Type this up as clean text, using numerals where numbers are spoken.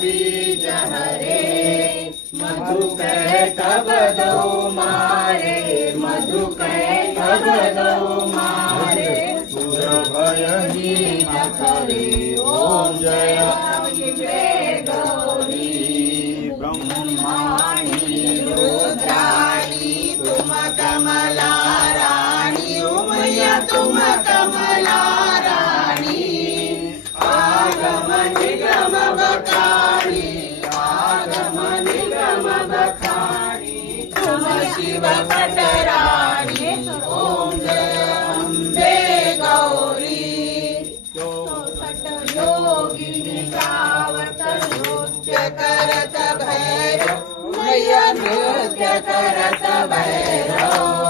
बीज हरे मधु कै तब दो मारे मधु कै तब दो मारे सुर भय ही न करे ओम जय गौरी ब्रह्माणी रुद्राणी तुम कमला रानी उमय तुम कमला रानी आगम निगम बखानी आगम निगम बखानी तुम शिव पटरानी ओम जय अम्बे गौरी योगिनी गावत नृत्य करत भैरव नृत्य करत भैरव